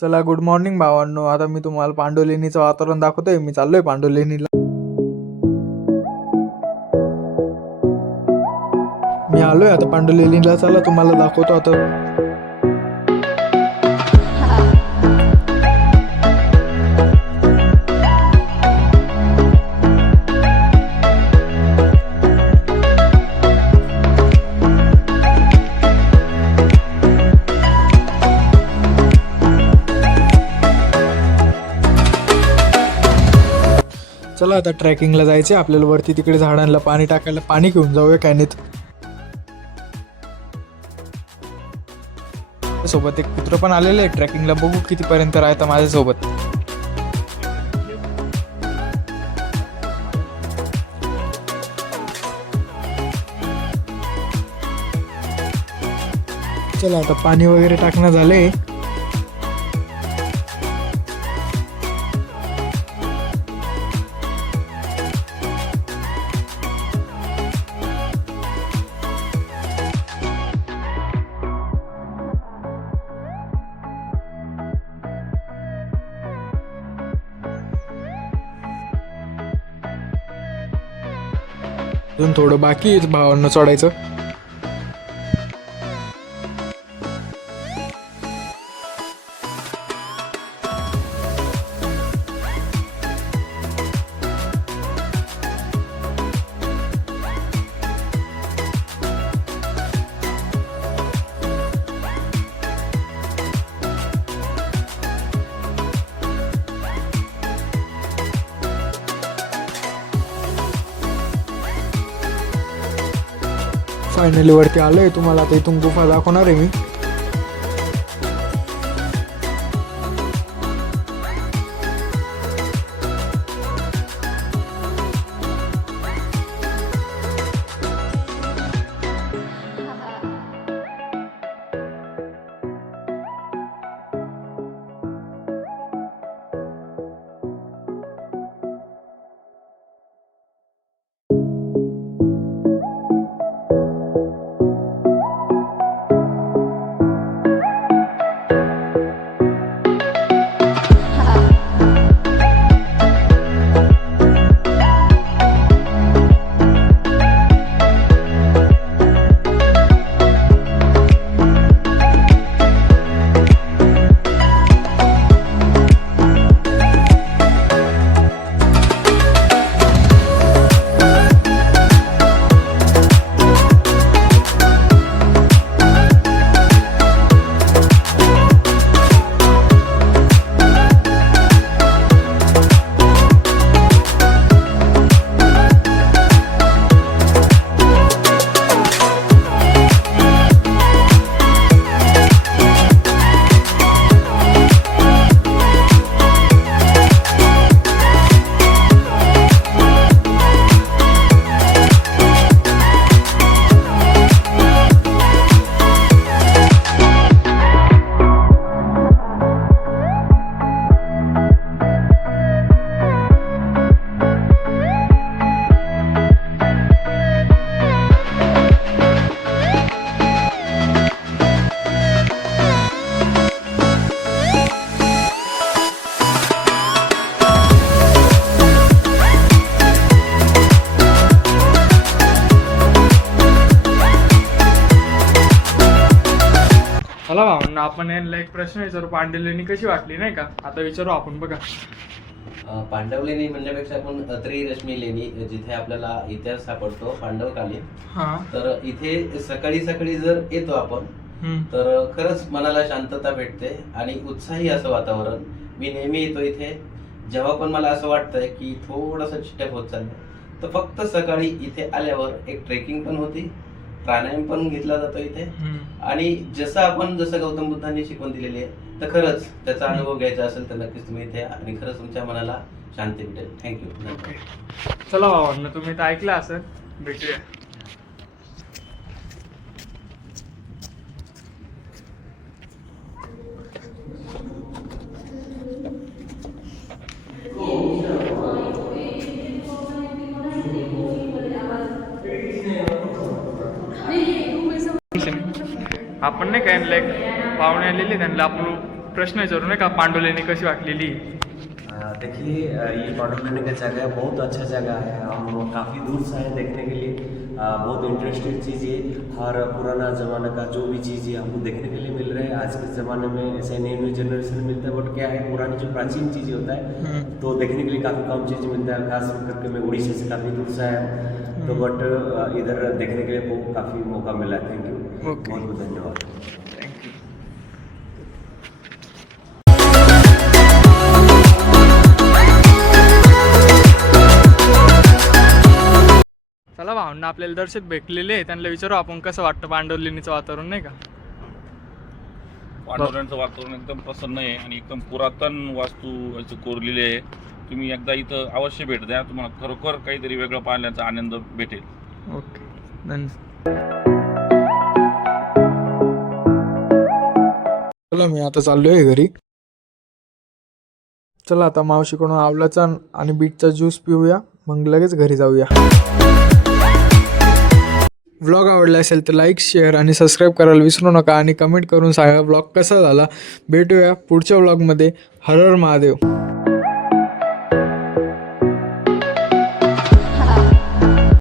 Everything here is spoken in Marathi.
चला गुड मॉर्निंग भावांनो. आता मी तुम्हाला पांडवलेणीचं वातावरण दाखवतोय. मी चाललोय पांडवलेणीला. मी आलोय आता पांडवलेणीला. चला तुम्हाला दाखवतो आता. चला आता ट्रॅकिंगला जायचे आपल्याला. वरती तिकडे झाडांना पाणी टाकायला पाणी घेऊन जाऊया कॅनीत. सोबत एक कुत्र पण आलेलं आहे ट्रॅकिंगला. बघू कितीपर्यंत राहतं माझ्यासोबत. चला आता पाणी वगैरे टाकणं झालंय. अजून थोडं बाकी आहे भावांना सोडायचं. फायनली वरती आलोय. तुम्हाला आता इथून गुफा दाखवणार आहे मी. चला भावना आपण यांना एक प्रश्न विचारू. पांडवलेणी कशी वाटली नाही का. आता विचारू आपण. बघा पांडवलेणी म्हणण्यापेक्षा आपण त्रिरश्मी लेणी, जिथे आपल्याला इतिहास सापडतो पांडवकालीन. तर इथे सकाळी सकाळी जर येतो आपण तर खरंच मनाला शांतता भेटते आणि उत्साही असं वातावरण. मी नेहमी येतो इथे. जेव्हा पण मला असं वाटतंय की थोडंसं चिटक होत चाललंय तर फक्त सकाळी इथे आल्यावर एक ट्रेकिंग पण होती, प्राणायाम पण घेतला जातो इथे. आणि जसं गौतम बुद्धांनी शिकवून दिलेली आहे तर खरंच त्याचा अनुभव घ्यायचा असेल तर नक्कीच तुम्ही इथे आणि खरंच तुमच्या मनाला शांती भेटेल. थँक्यू. चला भावांना तुम्ही तर ऐकलं असेल. भेटूया. आपण नाही काय लाईक पाहुणे आलेले त्यांना आपण प्रश्न विचारू नहीं का पांडव लेणी कशी वाटलेली. देखिए ये पांडव का जगह बहुत अच्छा जगह है. हम काफ़ी दूर से आए देखने के लिए. बहुत इंटरेस्टिंग चीज़ है. हर पुराना ज़माना का जो भी चीज़ है हमको देखने के लिए मिल रहा है. आज के ज़माने में ऐसे न्यू जनरेशन मिलता है, बट क्या है पुरानी जो प्राचीन चीज़ें होता है तो देखने के लिए काफ़ी कम चीज़ मिलता है. खास करके मैं उड़ीसा से काफ़ी दूर से आया हूँ, तो बट इधर देखने के लिए काफ़ी मौका मिला. Thank you. बहुत बहुत धन्यवाद. चला भावना आपल्याला दर्शक भेटलेले आहे, त्यांना विचारू आपण कसं वाटतं पांडव लेणीचं वातावरण नाही का. पांडवलेणीचं वातावरण एकदम प्रसन्न आहे आणि एकदम पुरातन वास्तू याचं कोरलेली आहे. तुम्ही एकदा इथं अवश्य भेट द्या, तुम्हाला खरोखर काहीतरी वेगळं पाहण्याचा आनंद भेटेल. ओके, धन्यवाद. चला मी आता चाललोय घरी. चला आता मावशीकडून आवळाचा आणि बीटचा ज्यूस पिऊया, मग लगेच घरी जाऊया. व्लॉग आवडला असेल तर लाईक, शेअर आणि सबस्क्राईब करायला विसरू नका आणि कमेंट करून सांगा व्लॉग कसा झाला. भेटूया पुढच्या व्लॉगमध्ये. हर हर महादेव.